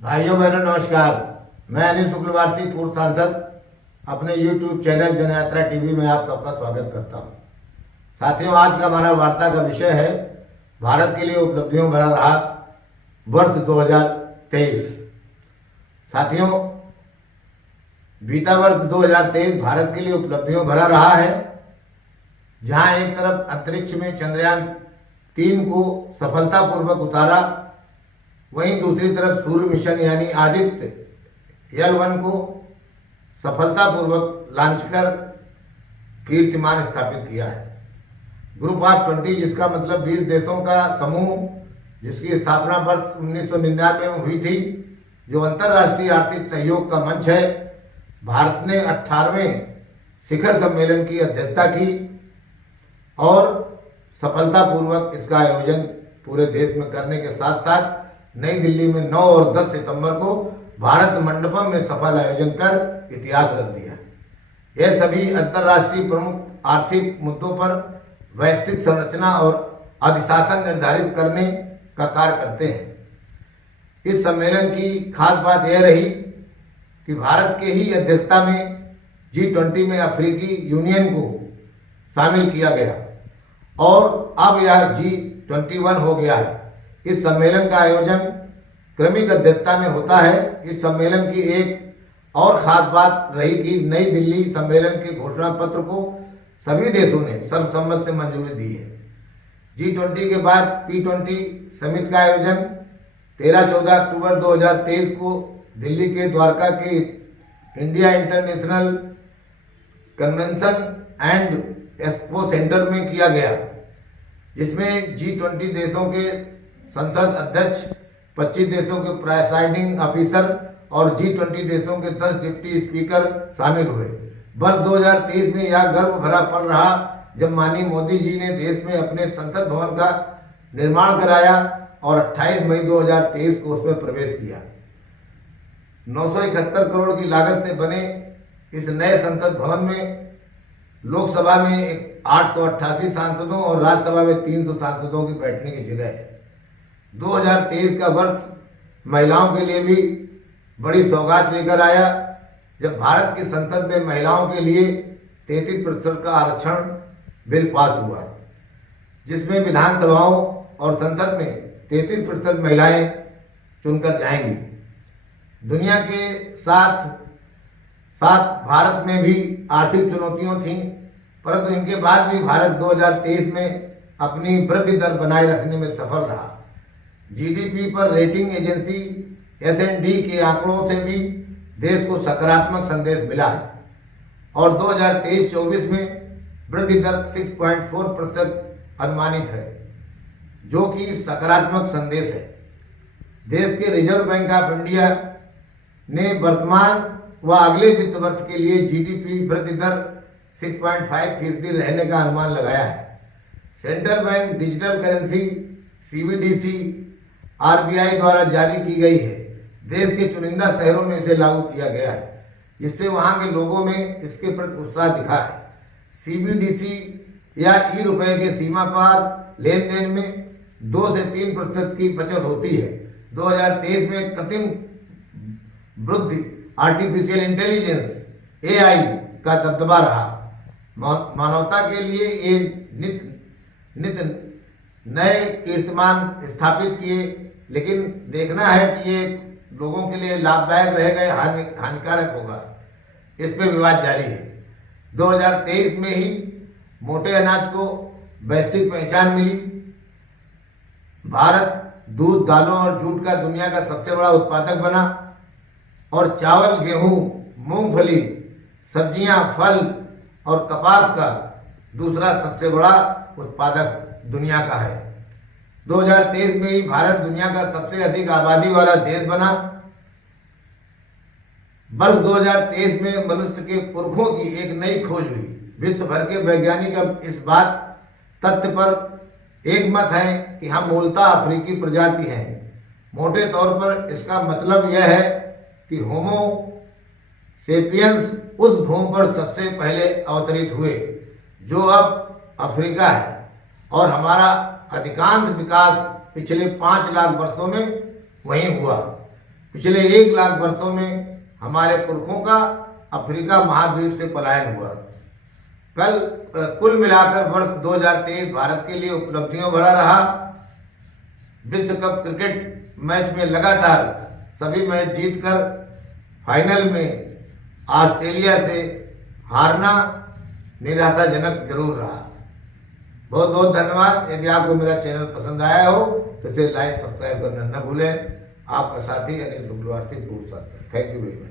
भाइयों बहनों नमस्कार। मैं अनिल शुक्रवारसी, पूर्व सांसद, अपने YouTube चैनल जनयात्रा टीवी में आप सबका स्वागत करता हूं। साथियों, आज का हमारा वार्ता का विषय है भारत के लिए उपलब्धियों भरा रहा वर्ष 2023। साथियों, बीता वर्ष 2023 भारत के लिए उपलब्धियों भरा रहा है, जहां एक तरफ अंतरिक्ष में चंद्रयान 3 को सफलतापूर्वक उतारा, वहीं दूसरी तरफ सूर्य मिशन यानी आदित्य L1 को सफलतापूर्वक लॉन्च कर कीर्तिमान स्थापित किया है। ग्रुप ऑफ 20, जिसका मतलब 20 देशों का समूह, जिसकी स्थापना वर्ष 1999 में हुई थी, जो अंतर्राष्ट्रीय आर्थिक सहयोग का मंच है, भारत ने 18वें शिखर सम्मेलन की अध्यक्षता की और सफलतापूर्वक इसका आयोजन पूरे देश में करने के साथ साथ नई दिल्ली में 9 और 10 सितंबर को भारत मंडपम में सफल आयोजन कर इतिहास रच दिया। यह सभी अंतर्राष्ट्रीय प्रमुख आर्थिक मुद्दों पर वैश्विक संरचना और अधिशासन निर्धारित करने का कार्य करते हैं। इस सम्मेलन की खास बात यह रही कि भारत के ही अध्यक्षता में G20 में अफ्रीकी यूनियन को शामिल किया गया और अब यह G21 हो गया है। इस सम्मेलन का आयोजन क्रमिक अध्यक्षता में होता है। इस सम्मेलन की एक और खास बात रही कि नई दिल्ली सम्मेलन के घोषणा पत्र को सभी देशों ने सर्वसम्मत से मंजूरी दी है। G20 के बाद P20 समिट का आयोजन 13-14 अक्टूबर 2023 को दिल्ली के द्वारका के India international convention and expo centre में किया गया, जिसमें G20 देशों के संसद अध्यक्ष, 25 देशों के प्रेसाइडिंग ऑफिसर और G20 देशों के 10 डिप्टी स्पीकर शामिल हुए। वर्ष 2023 में यह गर्व भरा पल रहा जब माननीय मोदी जी ने देश में अपने संसद भवन का निर्माण कराया और 28 मई 2023 को उसमें प्रवेश किया। 971 करोड़ की लागत से बने इस नए संसद भवन में लोकसभा में 888 सांसदों और राज्यसभा में 300 सांसदों की बैठने की जगह है। 2023 का वर्ष महिलाओं के लिए भी बड़ी सौगात लेकर आया, जब भारत की संसद में महिलाओं के लिए 33% का आरक्षण बिल पास हुआ, जिसमें विधानसभाओं और संसद में 33% महिलाएं चुनकर जाएंगी। दुनिया के साथ साथ भारत में भी आर्थिक चुनौतियां थीं, परंतु इनके बाद भी भारत 2023 में अपनी वृद्धि दर बनाए रखने में सफल रहा। GDP पर रेटिंग एजेंसी S&P के आंकड़ों से भी देश को सकारात्मक संदेश मिला है और 2023-24 में वृद्धि दर 6.4% अनुमानित है, जो कि सकारात्मक संदेश है। देश के रिजर्व बैंक ऑफ इंडिया ने वर्तमान व अगले वित्त वर्ष के लिए GDP वृद्धि दर 6.5% रहने का अनुमान लगाया है। Central bank digital currency CBDC RBI द्वारा जारी की गई है। देश के चुनिंदा शहरों में इसे लागू किया गया है, जिससे वहां के लोगों में इसके प्रति उत्साह दिखा है। CBDC या रुपए के सीमा पार लेन देन में 2 से 3% की बचत होती है। 2023 में कृत्रिम बुद्धि आर्टिफिशियल इंटेलिजेंस AI का दबदबा रहा। मानवता के लिए ये नित नए कीर्तिमान स्थापित किए, लेकिन देखना है कि ये लोगों के लिए लाभदायक रहेगा या हानिकारक होगा, इस पे विवाद जारी है। 2023 में ही मोटे अनाज को वैश्विक पहचान मिली। भारत दूध, दालों और जूट का दुनिया का सबसे बड़ा उत्पादक बना और चावल, गेहूं, मूंगफली, सब्जियां, फल और कपास का दूसरा सबसे बड़ा उत्पादक दुनिया का है। 2023 में ही भारत दुनिया का सबसे अधिक आबादी वाला देश बना। वर्ष 2023 में मनुष्य के पुरखों की एक नई खोज हुई। विश्व भर के वैज्ञानिक अब इस बात तथ्य पर एक मत है कि हम मूलतः अफ्रीकी प्रजाति हैं। मोटे तौर पर इसका मतलब यह है कि होमो सेपियंस उस भूमि पर सबसे पहले अवतरित हुए जो अब अफ्रीका है, और हमारा अधिकांश विकास पिछले 5 लाख वर्षों में वहीं हुआ। पिछले 1 लाख वर्षों में हमारे पुरखों का अफ्रीका महाद्वीप से पलायन हुआ। कुल मिलाकर वर्ष 2023 भारत के लिए उपलब्धियों भरा रहा। विश्व कप क्रिकेट मैच में लगातार सभी मैच जीतकर फाइनल में ऑस्ट्रेलिया से हारना निराशाजनक जरूर रहा। बहुत बहुत धन्यवाद। यदि आपको मेरा चैनल पसंद आया हो तो इसे लाइक सब्सक्राइब करना न भूलें। आपका साथी अनिल शुक्रवार से। Thank you very much.